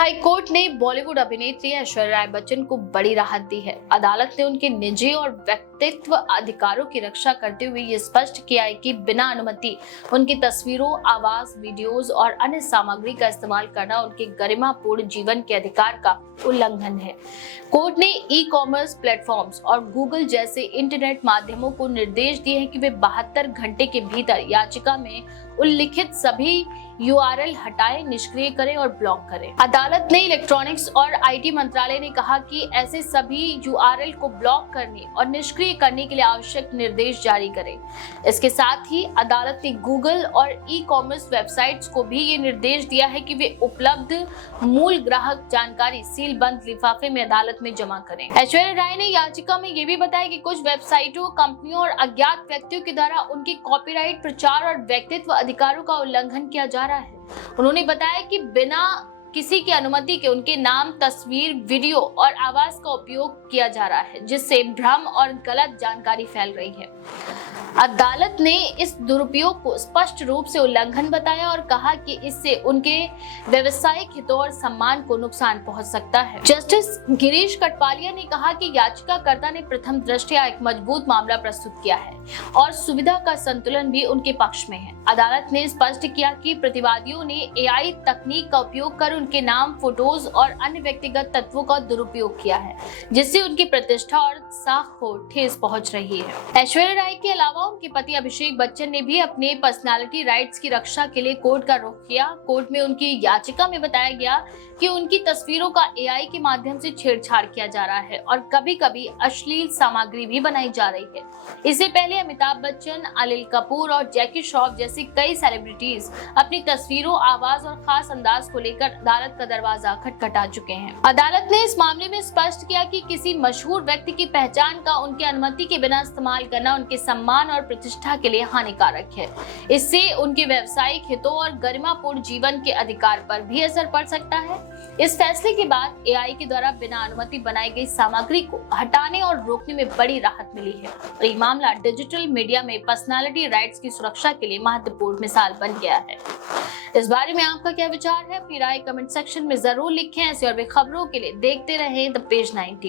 High court ने बॉलीवुड अभिनेत्री ऐश्वर्या राय बच्चन को बड़ी राहत दी है। अदालत ने उनके निजी और व्यक्तित्व अधिकारों की रक्षा करते हुए ये स्पष्ट किया है कि बिना अनुमति उनकी तस्वीरों, आवाज, वीडियोस और अन्य सामग्री का इस्तेमाल करना उनके गरिमापूर्ण जीवन के अधिकार का उल्लंघन है। कोर्ट ने ई कॉमर्स प्लेटफॉर्म्स और गूगल जैसे इंटरनेट माध्यमों को निर्देश दिए हैं कि वे 72 घंटे के भीतर याचिका में उल्लिखित सभी URL हटाएं, निष्क्रिय करें और ब्लॉक करें। अदालत ने इलेक्ट्रॉनिक्स और IT मंत्रालय ने कहा कि ऐसे सभी URL को ब्लॉक करने और निष्क्रिय करने के लिए आवश्यक निर्देश जारी करें। इसके साथ ही अदालत ने गूगल और ई कॉमर्स वेबसाइट्स को भी ये निर्देश दिया है कि वे उपलब्ध मूल ग्राहक जानकारी सीलबंद लिफाफे में अदालत में जमा करें। ऐश्वर्या राय ने याचिका में ये भी बताया कि कुछ वेबसाइटों, कंपनियों और अज्ञात व्यक्तियों के द्वारा उनके कॉपीराइट, प्रचार और व्यक्तित्व अधिकारों का उल्लंघन किया जा रहा है। उन्होंने बताया कि बिना किसी की अनुमति के उनके नाम, तस्वीर, वीडियो और आवाज का उपयोग किया जा रहा है, जिससे भ्रम और गलत जानकारी फैल रही है। अदालत ने इस दुरुपयोग को स्पष्ट रूप से उल्लंघन बताया और कहा कि इससे उनके व्यवसायिक हितों और सम्मान को नुकसान पहुंच सकता है। जस्टिस गिरीश कटपालिया ने कहा कि याचिकाकर्ता ने प्रथम दृष्टया एक मजबूत मामला प्रस्तुत किया है और सुविधा का संतुलन भी उनके पक्ष में है। अदालत ने स्पष्ट किया कि प्रतिवादियों ने AI तकनीक का उपयोग कर उनके नाम, फोटोज और अन्य व्यक्तिगत तत्वों का दुरुपयोग किया है, जिससे उनकी प्रतिष्ठा और साख को ठेस पहुंच रही है। ऐश्वर्या राय के अलावा उनके पति अभिषेक बच्चन ने भी अपने पर्सनालिटी राइट्स की रक्षा के लिए कोर्ट का रुख किया। कोर्ट में उनकी याचिका में बताया गया कि उनकी तस्वीरों का AI के माध्यम से छेड़छाड़ किया जा रहा है और कभी-कभी अश्लील सामग्री भी बनाई जा रही है। इससे पहले अमिताभ बच्चन, अनिल कपूर और जैकी श्रॉफ जैसी कई सेलिब्रिटीज अपनी तस्वीरों, आवाज और खास अंदाज को लेकर अदालत का दरवाजा खटखटा चुके हैं। अदालत ने इस मामले में स्पष्ट किया कि किसी मशहूर व्यक्ति की पहचान का उनकी अनुमति के बिना इस्तेमाल करना उनके सम्मान और प्रतिष्ठा के लिए हानिकारक है। इससे उनके व्यावसायिक हितों और गरिमापूर्ण जीवन के अधिकार पर भी असर पड़ सकता है। इस फैसले के बाद AI के द्वारा बिना अनुमति बनाई गई सामग्री को हटाने और रोकने में बड़ी राहत मिली है और ये मामला डिजिटल मीडिया में पर्सनालिटी राइट्स की सुरक्षा के लिए महत्वपूर्ण मिसाल बन गया है। इस बारे में आपका क्या विचार है? अपनी राय कमेंट सेक्शन में जरूर लिखें। ऐसी और भी खबरों के लिए देखते रहें द पेज 90।